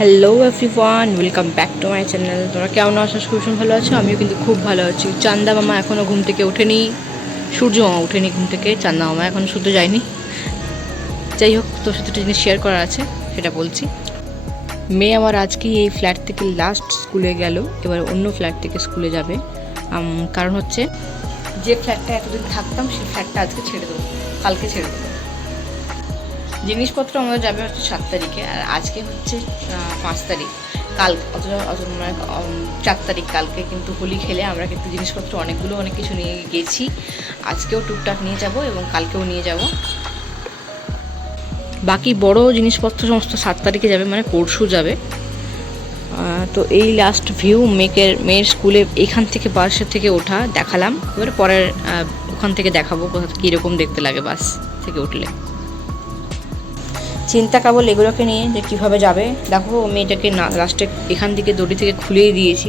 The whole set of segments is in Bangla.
Hello everyone, welcome back to my channel. তোমরা কেমন আছো? খুব ভালো আছো। আমিও কিন্তু খুব ভালো আছি। চান্দা মামা এখনও ঘুম থেকে ওঠেনি, সূর্য মামা ওঠেনি ঘুম থেকে, চান্দা মামা এখনও শুতে যায়নি। যাই হোক, তোর সাথে একটা জিনিস শেয়ার করার আছে, সেটা বলছি। মেয়ে আমার আজকেই এই ফ্ল্যাট থেকে লাস্ট স্কুলে গেল, এবার অন্য ফ্ল্যাট থেকে স্কুলে যাবে। কারণ হচ্ছে যে ফ্ল্যাটটা এতদিন থাকতাম সেই ফ্ল্যাটটা আজকে ছেড়ে দেবো, কালকে ছেড়ে দেবো। জিনিসপত্র আমাদের যাবে হচ্ছে 7 তারিখে, আর আজকে হচ্ছে 5 তারিখ। কাল অত মানে 4 তারিখ কালকে কিন্তু হোলি খেলে আমরা কিন্তু জিনিসপত্র অনেক কিছু নিয়ে গেছি। আজকেও টুকটাক নিয়ে যাব এবং কালকেও নিয়ে যাব। বাকি বড় জিনিসপত্র সমস্ত 7 তারিখে যাবে, মানে পরশু যাবে। তো এই লাস্ট ভিউ মেয়ের স্কুলে এখান থেকে বাসের থেকে ওঠা দেখালাম। এবার পরের ওখান থেকে দেখাবো কোথা কীরকম দেখতে লাগে বাস থেকে উঠলে। চিন্তা কেবল এগুলোকে নিয়ে যে কীভাবে যাবে। দেখো, মেয়েটাকে না লাস্টে এখান থেকে দড়ি থেকে খুলেই দিয়েছি,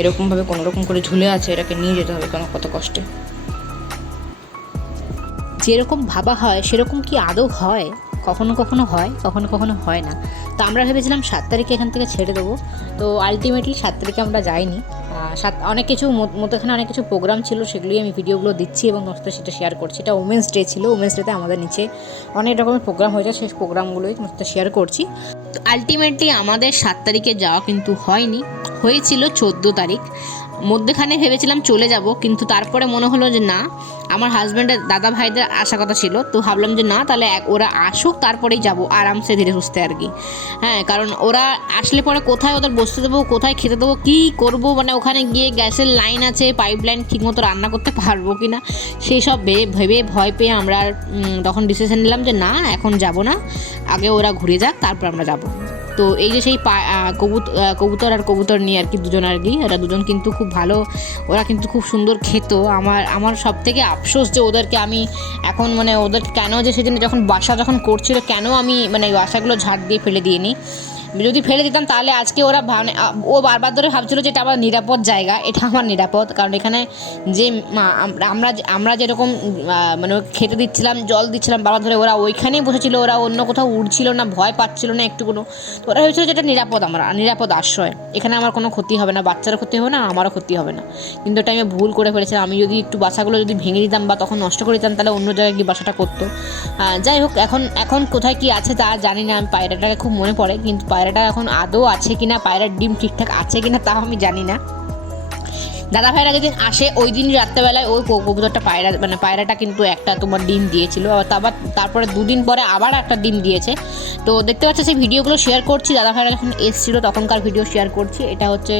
এরকমভাবে কোনোরকম করে ঝুলে আছে, এটাকে নিয়ে যেতে হবে কত কষ্টে। যেরকম ভাবা হয় সেরকম কি আদৌ হয়? কখনো কখনো হয়, কখনো কখনো হয় না। তো আমরা ভেবেছিলাম 7 তারিখে এখান থেকে ছেড়ে দেবো, তো আলটিমেটলি 7 তারিখে আমরা যাইনি। অনেক কিছু মধ্যখানে অনেক কিছু প্রোগ্রাম ছিল, সেগুলোই আমি ভিডিওগুলো দিচ্ছি এবং তোমার সাথে সেটা শেয়ার করছি। এটা উমেন্স ডে ছিল, উমেন্স ডেতে আমাদের নিচে অনেক রকমের প্রোগ্রাম হয়েছে, সেই প্রোগ্রামগুলোই তোমার সাথে শেয়ার করছি। তো আলটিমেটলি আমাদের 7 তারিখে যাওয়া কিন্তু হয়নি, হয়েছিল 14 তারিখ। মধ্যখানে ভেবেছিলাম চলে যাব, কিন্তু তারপরে মনে হলো যে না, আমার হাজব্যান্ডের দাদা ভাইদের আসার কথা ছিল, তো ভাবলাম যে না, তাহলে ওরা আসুক তারপরেই যাব, আরামসে ধীরে সুস্থে আর কি। হ্যাঁ, কারণ ওরা আসলে পরে কোথায় ওদের বসতে দেবো, কোথায় খেতে দেবো, কী করবো, মানে ওখানে গিয়ে গ্যাসের লাইন আছে, পাইপ লাইন ঠিকমতো রান্না করতে পারবো কি না, সেই সব ভেবে ভয় পেয়ে আমরা তখন ডিসিশন নিলাম যে না, এখন যাব না, আগে ওরা ঘুরে যাক তারপর আমরা যাব। তো এই যে সেই কবুতর নিয়ে আর কি, দুজন আর কি, এরা দুজন কিন্তু খুব ভালো, ওরা কিন্তু খুব সুন্দর খেত। আমার সব থেকে আফসোস যে ওদেরকে আমি এখন মানে ওদের কেন যে সেদিন বাসা যখন করছিল, কেন আমি মানে বাসাগুলো ঝাড় দিয়ে ফেলে দিইনি। যদি ফেলে দিতাম তাহলে আজকে ওরা ও বারবার ধরে ভাবছিল যে এটা আমার নিরাপদ জায়গা, এটা আমার নিরাপদ, কারণ এখানে যে আমরা যেরকম মানে খেতে দিচ্ছিলাম, জল দিচ্ছিলাম বারবার ধরে, ওরা ওইখানেই বসেছিল, ওরা অন্য কোথাও উড়ছিল না, ভয় পাচ্ছিল না একটুকুনো। তো ওরা ভেবেছিল যে এটা নিরাপদ আশ্রয়, এখানে আমার কোনো ক্ষতি হবে না, বাচ্চারও ক্ষতি হবে না, আমারও ক্ষতি হবে না। কিন্তু এটা আমি ভুল করে ফেলেছিলাম। আমি যদি একটু বাসাগুলো যদি ভেঙে দিতাম বা তখন নষ্ট করে দিতাম, তাহলে অন্য জায়গায় গিয়ে বাসাটা করতো। যাই হোক, এখন কোথায় কি আছে তা জানি না। আমি পায়রাটাকে খুব মনে পড়ে, কিন্তু পায়রাটা এখন আদৌ আছে কিনা, পায়রার ডিম ঠিকঠাক আছে কিনা তাও আমি জানি না। দাদা ভাইরা যেদিন আসে ওই দিন রাত্রেবেলায় ওই কবুতরটা পায়রাটা কিন্তু একটা তোমার ডিম দিয়েছিল, তারপরে 2 দিন পরে আবার একটা ডিম দিয়েছে। তো দেখতে পাচ্ছি সেই ভিডিওগুলো শেয়ার করছি, দাদা ভাইরা যখন এসেছিলো তখনকার ভিডিও শেয়ার করছি। এটা হচ্ছে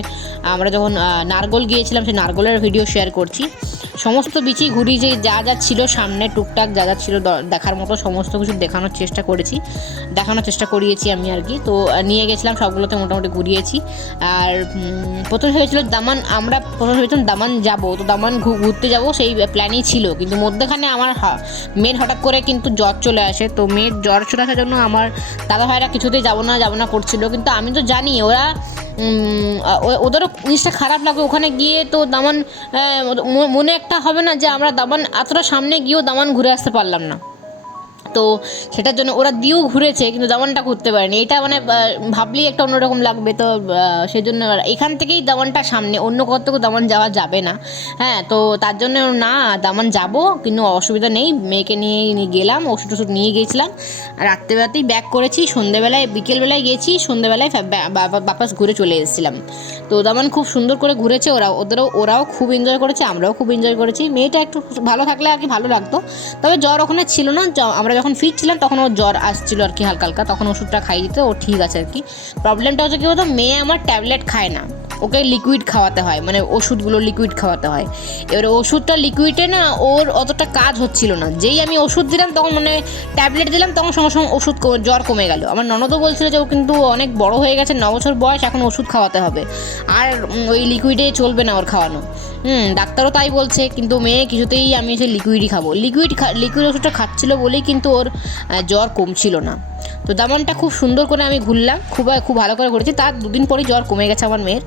আমরা যখন নারগোল গিয়েছিলাম সেই নারগোলের ভিডিও শেয়ার করছি। সমস্ত বিচি ঘুরি, যে যা ছিল সামনে টুকটাক যা ছিল দেখার মতো সমস্ত কিছু দেখানোর চেষ্টা করিয়েছি আমি আর কি। তো নিয়ে গেছিলাম, সবগুলোতে মোটামুটি ঘুরিয়েছি। আর প্রথমে ভেবেছিল দামান যাবো, তো দামান ঘুরতে যাবো সেই প্ল্যানই ছিল, কিন্তু মধ্যখানে আমার মেয়ের হঠাৎ করে কিন্তু জ্বর চলে আসে। তো মেয়ের জ্বর চলে আসার জন্য আমার দাদা ভাইরা কিছুতেই যাবো না করছিল, কিন্তু আমি তো জানি ওদেরও জিনিসটা খারাপ লাগবে ওখানে গিয়ে। তো দামান মনে একটা হবে না যে আমরা দামান এতটা সামনে গিয়েও দামান ঘুরে আসতে পারলাম না। তো সেটার জন্য ওরা দিয়েও ঘুরেছে, কিন্তু দামানটা ঘুরতে পারেনি। এটা মানে ভাবলেই একটা অন্যরকম লাগবে। তো সেই জন্য এখান থেকেই দামানটা সামনে, অন্য কোথাও দামান যাওয়া যাবে না। হ্যাঁ, তো তার জন্য না, দামান যাব, কিন্তু অসুবিধা নেই। মেয়েকে নিয়ে গেলাম, ওষুধ নিয়ে গিয়েছিলাম, রাত্রেবেলাতেই ব্যাক করেছি, বিকেলবেলায় গেছি, সন্ধ্যেবেলায় বাপাস ঘুরে চলে এসেছিলাম। তো দামান খুব সুন্দর করে ঘুরেছে, ওরাও খুব এনজয় করেছে, আমরাও খুব এনজয় করেছি। মেয়েটা একটু ভালো থাকলে আর কি ভালো লাগতো, তবে জ্বর ওখানে ছিল না। আমরা যখন ফিরছিলাম তখন ওর জ্বর আসছিলো আর কি, হালকা হালকা, তখন ওষুধটা খাইয়ে দিতে ও ঠিক আছে আর কি। প্রবলেমটা হচ্ছে কি বলতো, মেয়ে আমার ট্যাবলেট খায় না, ওকে লিকুইড খাওয়াতে হয়, মানে ওষুধগুলো লিকুইড খাওয়াতে হয়। এবারে ওষুধটা লিকুইডে না ওর অতটা কাজ হচ্ছিল না। যেই আমি ওষুধ দিলাম তখন মানে ট্যাবলেট দিলাম, তখন সঙ্গে সঙ্গে জ্বর কমে গেল। আমার ননদও বলছিল যে ও কিন্তু অনেক বড় হয়ে গেছে, 9 বছর বয়স, এখন ওষুধ খাওয়াতে হবে, আর ওই লিকুইডে চলবে না ওর খাওয়ানো। ডাক্তারও তাই বলছে, কিন্তু মেয়ে কিছুতেই আমি লিকুইডই খাবো, লিকুইড ওষুধটা খাচ্ছিল বলেই কিন্তু ওর জ্বর কমছিল না। তো তো দামনটা খুব সুন্দর করে আমি ঘুরলাম, খুব ভালো করে ঘুরেছি। তার দুদিন পরেই জ্বর কমে গেছে আমার মেয়ের।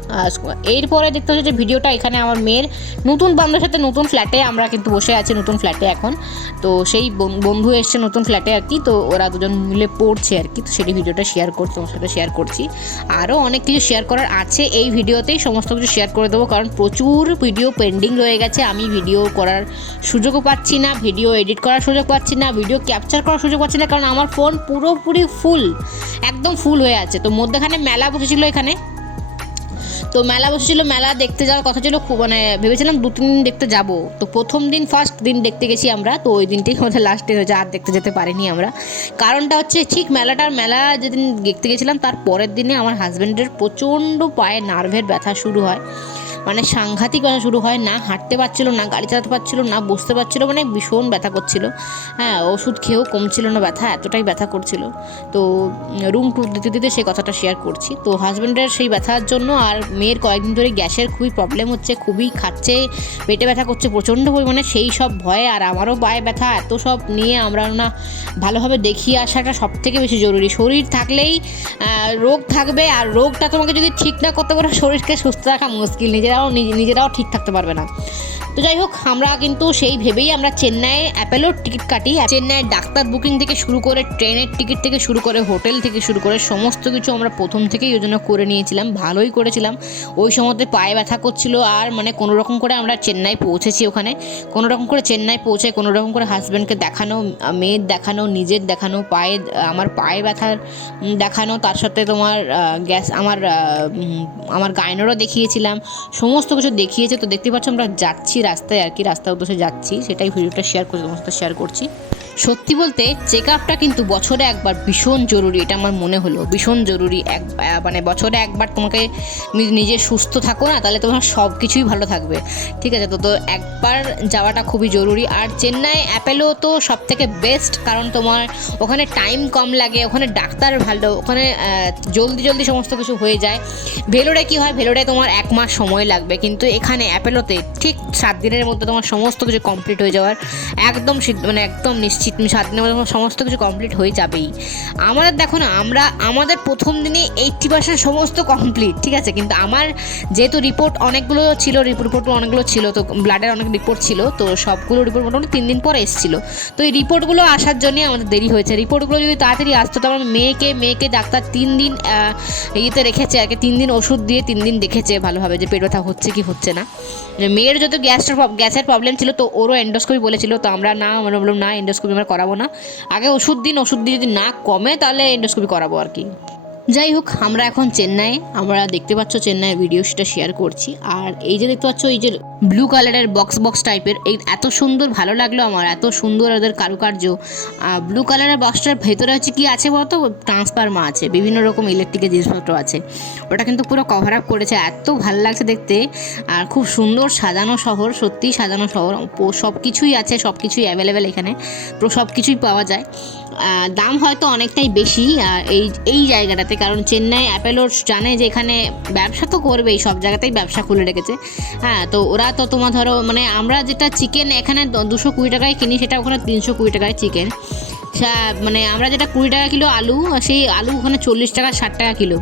এরপরে দেখতে হচ্ছে যে ভিডিওটা, এখানে আমার মেয়ের নতুন বান্ধবের সাথে নতুন ফ্ল্যাটে আমরা কিন্তু বসে আছি, নতুন ফ্ল্যাটে এখন। তো সেই বন্ধু এসছে নতুন ফ্ল্যাটে আর কি, তো ওরা দুজন মিলে পড়ছে আর কি। তো সেটি ভিডিওটা শেয়ার করছি, তোমার সাথে শেয়ার করছি। আরও অনেক কিছু শেয়ার করার আছে এই ভিডিওতেই, সমস্ত কিছু শেয়ার করে দেবো, কারণ প্রচুর ভিডিও পেন্ডিং রয়ে গেছে। আমি ভিডিও করার সুযোগও পাচ্ছি না, ভিডিও এডিট করার সুযোগ পাচ্ছি না, ভিডিও ক্যাপচার করার সুযোগ পাচ্ছি না, কারণ আমার ফোন পুরোপুরি ফুল, একদম ফুল হয়ে আছে। তো মধ্যখানে মেলা বসেছিল এখানে, তো মেলা বসেছিল, মেলা দেখতে যাওয়ার কথা ছিল, খুব মানে ভেবেছিলাম 2-3 দিন দেখতে যাব। তো প্রথম দিন ফার্স্ট দিন দেখতে গেছি আমরা, তো ওই দিনটাই আমাদের লাস্ট দিন হয়েছে, আর দেখতে যেতে পারিনি আমরা। কারণটা হচ্ছে ঠিক মেলা যেদিন দেখতে গেছিলাম তার পরের দিনে আমার হাজব্যান্ডের প্রচণ্ড পায়ে নার্ভের ব্যথা শুরু হয়, মানে সাংঘাতিক ব্যথা শুরু হয়, না হাঁটতে পারছিল, না গাড়ি চালাতে পারছিল, না বসতে পারছিল, মানে ভীষণ ব্যথা করছিল। হ্যাঁ, ওষুধ খেয়েও কমছিল না ব্যথা, এতটাই ব্যথা করছিল। তো রুম ট্যুর দিতে দিতে সেই কথাটা শেয়ার করছি। তো হাজব্যান্ডের সেই ব্যথার জন্য আর মেয়ের কয়েকদিন ধরে গ্যাসের খুবই প্রবলেম হচ্ছে, খুবই খাচ্ছে, পেটে ব্যথা করছে প্রচণ্ড পরিমাণে, সেই সব ভয়ে আর আমারও পায়ে ব্যথা, এত সব নিয়ে আমরা না ভালোভাবে দেখিয়ে আসাটা সবথেকে বেশি জরুরি। শরীর থাকলেই রোগ থাকবে, আর রোগটা তোমাকে যদি ঠিক না করতে পারো, শরীরকে সুস্থ রাখা মুশকিল, নিজেরাও ঠিক থাকতে পারবে না। তো যাই হোক, আমরা কিন্তু সেই ভেবেই আমরা চেন্নাইয়ে অ্যাপেলোর টিকিট কাটি। চেন্নাইয়ের ডাক্তার বুকিং থেকে শুরু করে, ট্রেনের টিকিট থেকে শুরু করে, হোটেল থেকে শুরু করে সমস্ত কিছু আমরা প্রথম থেকেই যোজনা করে নিয়েছিলাম, ভালোই করেছিলাম। ওই সময়তে পায়ে ব্যথা করছিল, আর মানে কোনো রকম করে আমরা চেন্নাই পৌঁছেছি। ওখানে কোনো রকম করে চেন্নাই পৌঁছে, কোনো রকম করে হাজব্যান্ডকে দেখানো, মেয়ের দেখানো, নিজের দেখানো, আমার পায়ে ব্যথার দেখানো, তার সাথে তোমার গ্যাস, আমার গাইনোরও দেখিয়েছিলাম, সমস্ত কিছু দেখিয়েছে। তো দেখতে পাচ্ছ আমরা যাচ্ছি রাস্তায় আর কি, রাস্তার উদ্দেশ্যে যাচ্ছি, সেটাই ভিডিওটা শেয়ার করছি, তোমার সাথে শেয়ার করছি। সত্যি বলতে চেক আপটা কিন্তু বছরে একবার ভীষণ জরুরি, এটা আমার মনে হলো ভীষণ জরুরি। মানে বছরে একবার তোমাকে নিজে সুস্থ থাকো না, তাহলে তোমার সব কিছুই ভালো থাকবে, ঠিক আছে? তো একবার যাওয়াটা খুবই জরুরি। আর চেন্নাই অ্যাপেলো তো সব থেকে বেস্ট, কারণ তোমার ওখানে টাইম কম লাগে, ওখানে ডাক্তার ভালো, ওখানে জলদি সমস্ত কিছু হয়ে যায়। ভেলোরে কী হয়, ভেলোরে তোমার 1 মাস সময় লাগবে, কিন্তু এখানে অ্যাপেলোতে ঠিক 7 দিনের মধ্যে তোমার সমস্ত কিছু কমপ্লিট হয়ে যাওয়ার একদম একদম নিশ্চিত। 7 দিনের মধ্যে সমস্ত কিছু কমপ্লিট হয়ে যাবেই। আমাদের দেখো না, আমাদের প্রথম দিনে 80% সমস্ত কমপ্লিট, ঠিক আছে? কিন্তু আমার যেহেতু রিপোর্ট অনেকগুলো ছিল, তো ব্লাডের অনেক রিপোর্ট ছিল, তো সবগুলো রিপোর্ট মোটামুটি 3 দিন পরে এসেছিলো। তো এই রিপোর্টগুলো আসার জন্যই আমাদের দেরি হয়েছে। রিপোর্টগুলো যদি তাড়াতাড়ি আসতো, তো আমার মেয়েকে ডাক্তার 3 দিন ইয়েতে রেখেছে আর কি, 3 দিন ওষুধ দিয়ে 3 দিন দেখেছে ভালোভাবে যে পেট ব্যথা হচ্ছে কি হচ্ছে না। মেয়ের যত গ্যাসের প্রবলেম ছিল, তো ওরও এন্ডোস্কোপি বলেছিল, তো আমরা বললাম না, এন্ডোস্কোপি আমরা করাবো না, আগে ওষুধ দিয়ে যদি না কমে তাহলে এন্ডোস্কোপি করাবো আর কি। যাই হোক, আমরা এখন চেন্নাইয়ে, আমরা দেখতে পাচ্ছ চেন্নাইয়ের ভিডিও সেটা শেয়ার করছি। আর এই যে দেখতে পাচ্ছ, এই যে ব্লু কালারের বক্স টাইপের, এই এত সুন্দর ভালো লাগলো আমার, এত সুন্দর ওদের কারুকার্য। ব্লু কালারের বক্সটার ভেতরে হচ্ছে কি আছে বলতো, ট্রান্সফার্মা আছে, বিভিন্ন রকম ইলেকট্রিকের জিনিসপত্র আছে, ওটা কিন্তু পুরো কভার আপ করেছে, এত ভালো লাগছে দেখতে। আর খুব সুন্দর সাজানো শহর, সত্যিই সাজানো শহর, সব কিছুই আছে, সব কিছুই অ্যাভেলেবেল এখানে, পুরো সব কিছুই পাওয়া যায়। দাম হয়তো অনেকটাই বেশি এই জায়গাটাতে, কারণ চেন্নাই অ্যাপেলোর জানে যে এখানে ব্যবসা তো করবেই, সব জায়গাতেই ব্যবসা খুলে রেখেছে। হ্যাঁ, তো ওরা তো তোমার ধরো, মানে আমরা যেটা চিকেন এখানে 220 টাকায় কিনি, সেটা ওখানে 320 টাকায় চিকেন। মানে আমরা যেটা 20 টাকা কিলো আলু, সেই আলু ওখানে 40 টাকা 60 টাকা কিলো,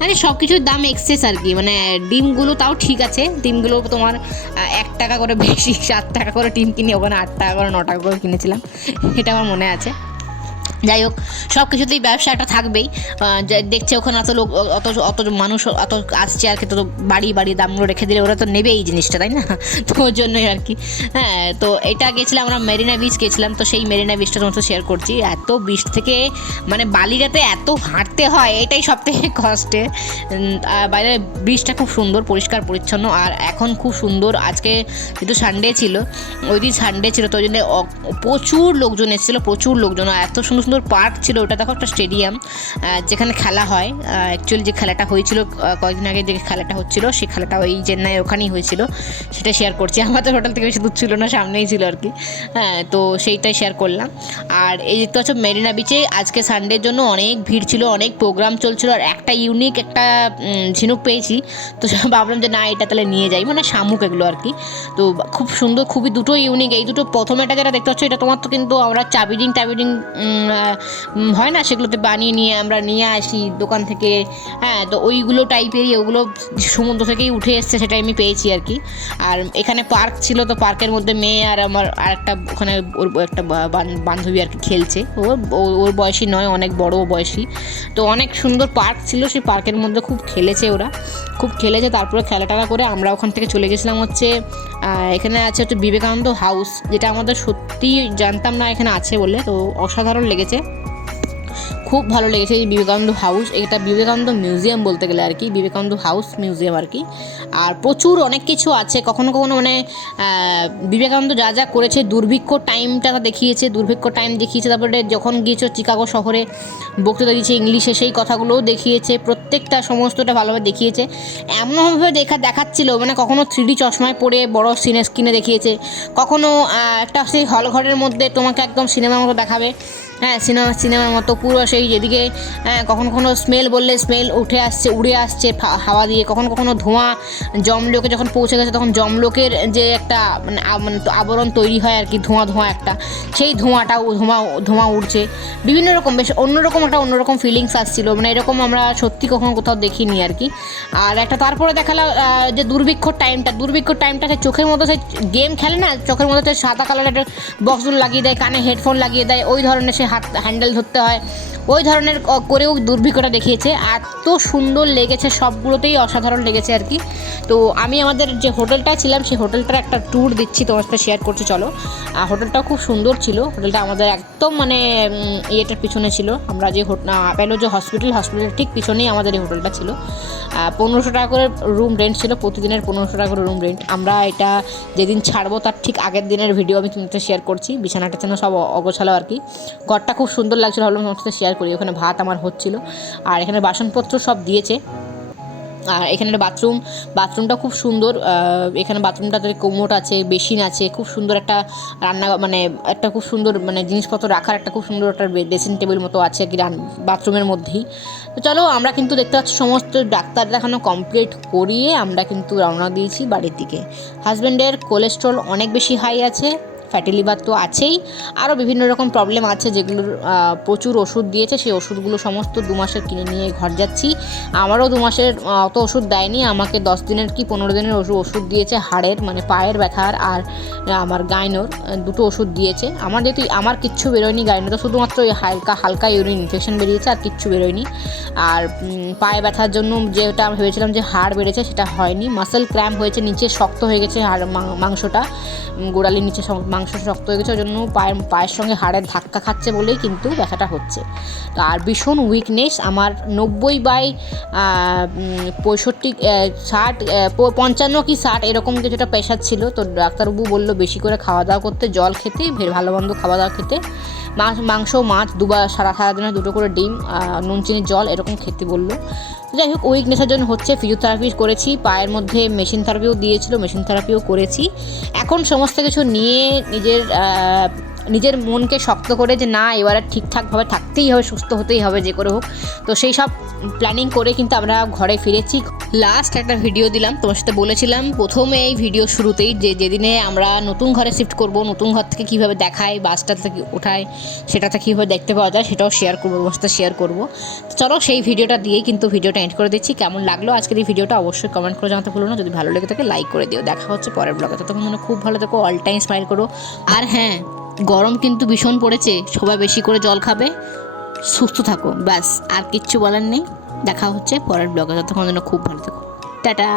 মানে সব কিছুর দাম এক্সেস আর কি। মানে ডিমগুলো তাও ঠিক আছে, ডিমগুলো তোমার 1 টাকা করে বেশি, 7 টাকা করে ডিম কিনি, ওখানে 8 টাকা করে 9 টাকা করে কিনেছিলাম, এটা আমার মনে আছে। যাই হোক, সব কিছুতেই ব্যবসা একটা থাকবেই। দেখছে ওখানে এত লোক, অত মানুষ অত আসছে আর কি, তো বাড়ি দামগুলো রেখে দিলে ওরা তো নেবেই এই জিনিসটা, তাই না? তো ওর জন্যই আর কি। হ্যাঁ, তো এটা গেছিলাম আমরা, মেরিনা বিচ গেছিলাম, তো সেই মেরিনা বিচটা তোমার সাথে শেয়ার করছি। এত বিচ থেকে মানে বালিটাতে এত হাঁটতে হয়, এটাই সব থেকে কষ্টের। বাইরে বিচটা খুব সুন্দর, পরিষ্কার পরিচ্ছন্ন, আর এখন খুব সুন্দর। আজকে যেহেতু সানডে ছিল, ওই দিন সানডে ছিল, তো ওই জন্য প্রচুর লোকজন এসেছিলো, প্রচুর লোকজন। এত সুন্দর পার্ক ছিল ওটা, দেখো একটা স্টেডিয়াম যেখানে খেলা হয়। অ্যাকচুয়ালি যে খেলাটা হয়েছিল কয়েকদিন আগে, যে খেলাটা হচ্ছিল, সেই খেলাটা ওই চেন্নাই ওখানেই হয়েছিল, সেটা শেয়ার করছি। আমাদের হোটেল থেকে বেশি দূর ছিল না, সামনেই ছিল আর কি। হ্যাঁ, তো সেইটাই শেয়ার করলাম। আর এই দেখতে পাচ্ছ মেরিনা বিচে আজকে সানডের জন্য অনেক ভিড় ছিল, অনেক প্রোগ্রাম চলছিল, আর একটা ইউনিক একটা ঝিনুক পেয়েছি, তো ভাবলাম যে না, এটা তাহলে নিয়ে যাই, মানে শামুক এগুলো আর কি। তো খুব সুন্দর, খুবই দুটো ইউনিক। এই দুটো, প্রথম এটা যেটা দেখতে পাচ্ছ, এটা তোমার তো কিন্তু আমরা চাবিডিং হয় না, সেগুলোতে বানিয়ে নিয়ে আমরা নিয়ে আসি দোকান থেকে। হ্যাঁ, তো ওইগুলো টাইপেরই, ওগুলো সমুদ্র থেকেই উঠে এসছে, সেটাই আমি পেয়েছি আর কি। আর এখানে পার্ক ছিল, তো পার্কের মধ্যে মেয়ে আর আমার আরেকটা ওখানে ওর একটা বান্ধবী আর কি খেলছে। ওর বয়সী নয়, অনেক বড় বয়সী। তো অনেক সুন্দর পার্ক ছিল, সেই পার্কের মধ্যে খুব খেলেছে ওরা, খুব খেলেছে। তারপরে খেলাটালা করে আমরা ওখান থেকে চলে গেছিলাম হচ্ছে এখানে আছে হচ্ছে বিবেকানন্দ হাউস, যেটা আমাদের সত্যি জানতাম না এখানে আছে বলে। তো অসাধারণ লেগেছে, খুব ভালো লেগেছে এই বিবেকানন্দ হাউস। এটা বিবেকানন্দ মিউজিয়াম বলতে গেলে আর কি, বিবেকানন্দ হাউস মিউজিয়াম আর কি। আর প্রচুর অনেক কিছু আছে, কখনো কখনো মানে বিবেকানন্দ যা যা করেছে, দুর্ভিক্ষ টাইমটা দেখিয়েছে, দুর্ভিক্ষ টাইম দেখিয়েছে। তারপরে যখন গিয়েছে চিকাগো শহরে বক্তৃতা দিয়েছে ইংলিশে, সেই কথাগুলোও দেখিয়েছে, প্রত্যেকটা সমস্তটা ভালোভাবে দেখিয়েছে। এমনভাবে দেখাচ্ছিল মানে কখনো 3D চশমায় পরে বড় স্ক্রিনে দেখিয়েছে, কখনো একটা সেই হল ঘরের মধ্যে তোমাকে একদম সিনেমার মতো দেখাবে। হ্যাঁ, সিনেমার মতো পুরো সেই যেদিকে কখনো কখনো স্মেল বললে স্মেল উড়ে আসছে হাওয়া দিয়ে, কখনো কখনো ধোঁয়া জমলোকে যখন পৌঁছে গেছে তখন জমলোকের যে একটা মানে আবরণ তৈরি হয় আর কি, ধোঁয়া একটা, সেই ধোঁয়া উড়ছে বিভিন্ন রকম, বেশ অন্যরকম ফিলিংস আসছিল। মানে এরকম আমরা সত্যি কখনো কোথাও দেখিনি আর কি। আর একটা তারপরে দেখালো যে দুর্ভিক্ষ টাইমটা সেই চোখের মধ্যে সেই গেম খেলে না, চোখের মধ্যে সেই সাদা কালারের বক্সগুলো লাগিয়ে দেয়, কানে হেডফোন লাগিয়ে দেয়, ওই ধরনের সে হ্যান্ডেল ধরতে হয়, ওই ধরনের করেও দুর্ভিক্ষটা দেখিয়েছে। এত সুন্দর লেগেছে, সবগুলোতেই অসাধারণ লেগেছে আর কি। তো আমি আমাদের যে হোটেলটা ছিলাম সেই হোটেলটার একটা ট্যুর দিচ্ছি, তোমার সাথে শেয়ার করছি চলো। হোটেলটাও খুব সুন্দর ছিল, হোটেলটা আমাদের একদম মানে ইয়েটার পিছনে ছিল। আমরা যে অ্যাপোলো যে হসপিটালের ঠিক পিছনেই আমাদের এই হোটেলটা ছিল। 1500 টাকা করে রুম রেন্ট ছিল, প্রতিদিনের 1500 টাকা করে রুম রেন্ট। আমরা এটা যেদিন ছাড়বো তার ঠিক আগের দিনের ভিডিও আমি তোমাদের শেয়ার করছি, বিছানাটা যেন সব অগোছালো আর কি। ঘরটা খুব সুন্দর লাগছিল, ভাবলাম তোমার সাথে শেয়ার করি। ওখানে ভাত আমার হচ্ছিল, আর এখানে বাসনপত্র সব দিয়েছে। আর এখানে একটা বাথরুমটা খুব সুন্দর। এখানে বাথরুমটাতে কোমোড আছে, বেসিন আছে, খুব সুন্দর একটা রান্না মানে একটা খুব সুন্দর মানে জিনিসপত্র রাখার একটা খুব সুন্দর একটা ড্রেসিং টেবিল মতো আছে আর কি বাথরুমের মধ্যেই। তো চলো, আমরা কিন্তু দেখতে পাচ্ছি সমস্ত ডাক্তার দেখানো কমপ্লিট করিয়ে আমরা কিন্তু রওনা দিয়েছি বাড়ির দিকে। হাজব্যান্ডের কোলেস্ট্রল অনেক বেশি হাই আছে, ফ্যাটি লিভার তো আছেই, আরও বিভিন্ন রকম প্রবলেম আছে যেগুলোর প্রচুর ওষুধ দিয়েছে। সেই ওষুধগুলো সমস্ত 2 মাসের কিনে নিয়ে ঘর যাচ্ছি। আমারও 2 মাসের অত ওষুধ দেয়নি, আমাকে 10 দিনের কি 15 দিনের ওষুধ দিয়েছে, হাড়ের মানে পায়ের ব্যথার আর আমার গাইনোর দুটো ওষুধ দিয়েছে। যেহেতু আমার কিচ্ছু বেরোয়নি, গাইনোতে শুধুমাত্র ওই হালকা ইউরিন ইনফেকশন বেরিয়েছে, আর কিচ্ছু বেরোয়নি। আর পায়ে ব্যথার জন্য যেটা আমি ভেবেছিলাম যে হাড় বেড়েছে, সেটা হয়নি, মাসেল ক্র্যাম্প হয়েছে, নিচে শক্ত হয়ে গেছে মাংসটা, গোড়ালির নিচে মাংস শক্ত হয়ে গেছে, ওই জন্য পায়ের সঙ্গে হাড়ের ধাক্কা খাচ্ছে বলেই কিন্তু ব্যথাটা হচ্ছে। আর ভীষণ উইকনেস, আমার 90/65 এরকম কিছুটা প্রেশার ছিল। তো ডাক্তারবাবু বললো বেশি করে খাওয়া দাওয়া করতে, জল খেতে, ভালো মন্দ খাওয়া দাওয়া খেতে, মাছ দুবার সারাদিনে 2টো করে ডিম, নুন চিনি জল এরকম খেতে বললো। যাই হোক, উইকনেসের জন্য হচ্ছে, ফিজিওথেরাপি করেছি, পায়ের মধ্যে মেশিন থেরাপিও করেছি। এখন সমস্ত কিছু নিয়ে নিজের মনকে শক্ত করে যে না, এবারে ঠিকঠাকভাবে থাকতেই হবে, সুস্থ হতেই হবে যে করে হোক। তো সেই সব প্ল্যানিং করে কিন্তু আমরা ঘরে ফিরেছি। লাস্ট একটা ভিডিও দিলাম, তোমার সাথে বলেছিলাম প্রথমে এই ভিডিও শুরুতেই যেদিনে আমরা নতুন ঘরে শিফট করব, নতুন ঘর থেকে কীভাবে দেখায়, বাসটা থেকে ওঠায়, সেটাতে কীভাবে দেখতে পাওয়া যায়, সেটাও তোমার সাথে শেয়ার করবো। চলো, সেই ভিডিওটা দিয়েই কিন্তু ভিডিওটা এন্ড করে দিচ্ছি। কেমন লাগলো আজকের এই ভিডিওটা অবশ্যই কমেন্ট করে জানাতে ভুলো না। যদি ভালো লেগে থাকে লাইক করে দিও। দেখা হচ্ছে পরের ব্লগে, ততক্ষণ খুব ভালো থেকো, অল টাইম স্মাইল করো। আর হ্যাঁ, গরম কিন্তু ভীষণ পড়েছে, সবাই বেশি করে জল খাবে, সুস্থ থাকো, ব্যাস আর কিচ্ছু বলার নেই। দেখা হচ্ছে পরের ব্লগে, ততক্ষণ খুব ভালো থেকো, টাটা।